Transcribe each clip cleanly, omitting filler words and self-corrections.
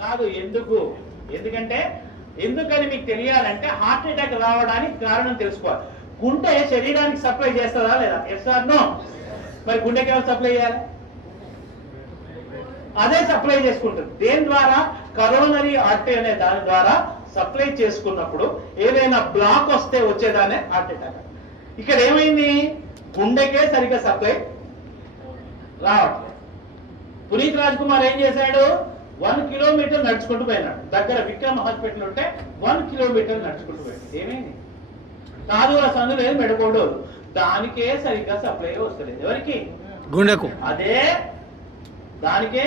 కాదు. ఎందుకు? ఎందుకంటే ఎందుకని మీకు తెలియాలంటే హార్ట్ అటాక్ రావడానికి కారణం తెలుసుకోవాలి. గుండె శరీరానికి సప్లై చేస్తుందా లేదా? Yes or no? మరి గుండెకి ఎవరు సప్లై చేయాలి? అదే సప్లై చేసుకుంటుంది. దేని ద్వారా? కరోనరీ ఆర్టరీ అనే దాని ద్వారా సప్లై చేసుకున్నప్పుడు ఏదైనా బ్లాక్ వస్తే వచ్చేదానే హార్ట్ అటాక్. ఇక్కడ ఏమైంది? గుండెకే సరిగ్గా సప్లై రావట్లేదు. పునీత్ రాజ్ కుమార్ ఏం చేశాడు? 1 కిలోమీటర్ నడుచుకుంటూ పోయినాడు. దగ్గర విక్రమ్ హాస్పిటల్ ఉంటే 1 కిలోమీటర్ నడుచుకుంటూ పోయాడు. ఏమైంది? కాదు ఆ సందు లేదు, మెడకోడు, దానికే సరిగ్గా సప్లై వస్తలేదు. ఎవరికి? గుండెకు. అదే దానికే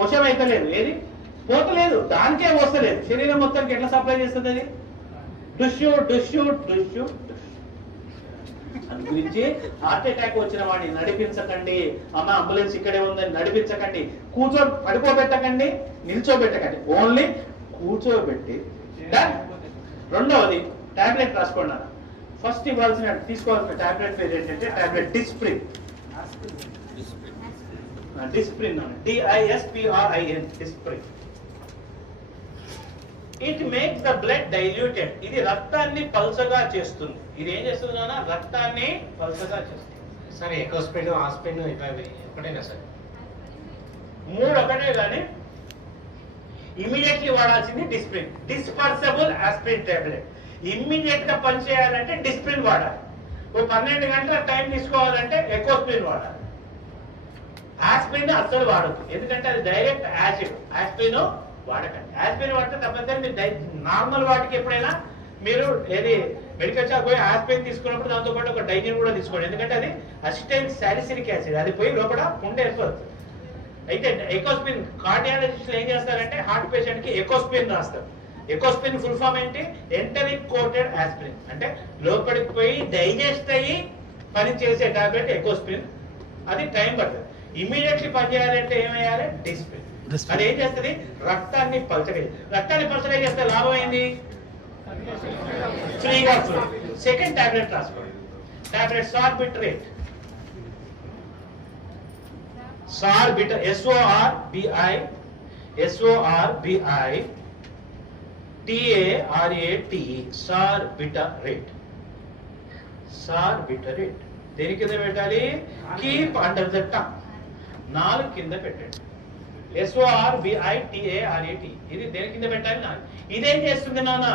వశం అయితే లేదు. ఏది పోతలేదు, దానికే వస్తలేదు. శరీరం మొత్తానికి ఎట్లా సప్లై చేస్తుంది అది? డుష్యూ డుష్యూ డుష్యూ. అందు గురించి హార్ట్ అటాక్ వచ్చిన వాడిని నడిపించకండి. అమ్మ అంబులెన్స్ ఇక్కడే ఉందని నడిపించకండి. పడుకోబెట్టకండి, నిల్చోబెట్టకండి. ఓన్లీ కూర్చోబెట్టి. రెండవది టాబ్లెట్ రాసుకోండి. ఫస్ట్ తీసుకోవాల్సిన టాబ్లెట్ పేరు ఏంటంటే tablet Disprin. Disprin, DISPRIN, Disprin. It makes the blood diluted. ఇది రక్తాన్ని పల్చగా చేస్తుంది. ఇది ఏం చేస్తుంది నాన్న? రక్తాన్ని పల్చగా చేస్తుంది. సరే, ఎకోస్పిన్, ఆస్పిన్ ఒకటేనా సార్? 3 ఒకటే కానీ ఇమీడియట్లీ వాడాల్సింది Disprin. Dispersible aspirin tablet. Immediate గా పనిచేయాలంటే డిస్ప్రిన్ వాడాలి. 12 గంటల టైం తీసుకోవాలంటే ఎకోస్పిన్ వాడాలి. ఆస్పిరిన్ అస్సలు వాడద్దు, ఎందుకంటే అది డైరెక్ట్ యాసిడ్. ఆస్పిరిన్ వాడకండి. ఆస్పిరిన్ వాడితే తప్పనిసరి నార్మల్ వాటికి ఎప్పుడైనా మీరు ఏది మెడికల్ షాప్ పోయి ఆస్పిరిన్ తీసుకున్నప్పుడు దాంతో పాటు ఒక డైజిన్ కూడా తీసుకోండి. ఎందుకంటే అది అసిటైల్ సాలిసిలిక్ యాసిడ్, అది పోయి లోపల పుండె ఏర్పడుతుంది. అయితే ఎకోస్పిన్ కార్డియాలజిస్టులు ఏం చేస్తారంటే హార్ట్ పేషెంట్ కి ఎకోస్పిన్ రాస్తారు. ఎకోస్పిన్ ఫుల్ ఫామ్ ఏంటి? Enteric coated aspirin. అంటే లోపలికి పోయి డైజెస్ట్ అయ్యి పని చేసే టాబ్లెట్ ఎకోస్పిన్. అది టైం పడుతుంది. ఇమీడియట్లీ పని చేయాలంటే ఏమయ్యాలి? డిస్ప్రిన్. అది ఏం చేస్తుంది? రక్తాన్ని పల్చగా. రక్తాన్ని పల్చగా చేస్తే లాభం ఏంది? ఫ్రీగా ఫ్లో. సెకండ్ టాబ్లెట్ రాసుకోండి. టాబ్లెట్ సార్బిట్రేట్. సార్బిటర్, SORBITARATE, సార్బిటరేట్. సార్బిటరేట్ దేని కింద పెట్టాలి? Keep under the tongue. 4 కింద పెట్టండి. SORBITARAT ఇది దేని కింద పెట్టాలి? 4. ఇదేం చేస్తుంది నాన్న?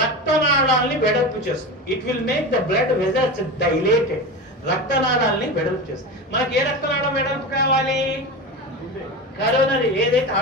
రక్తనాళాలని వెడల్పు చేస్తుంది. It will make the blood vessels dilated. రక్తనాళాలని వెడల్పు చేస్తుంది. మనకి ఏ రక్తనాళం వెడల్పు కావాలి? కరోనరీ ఏదైతే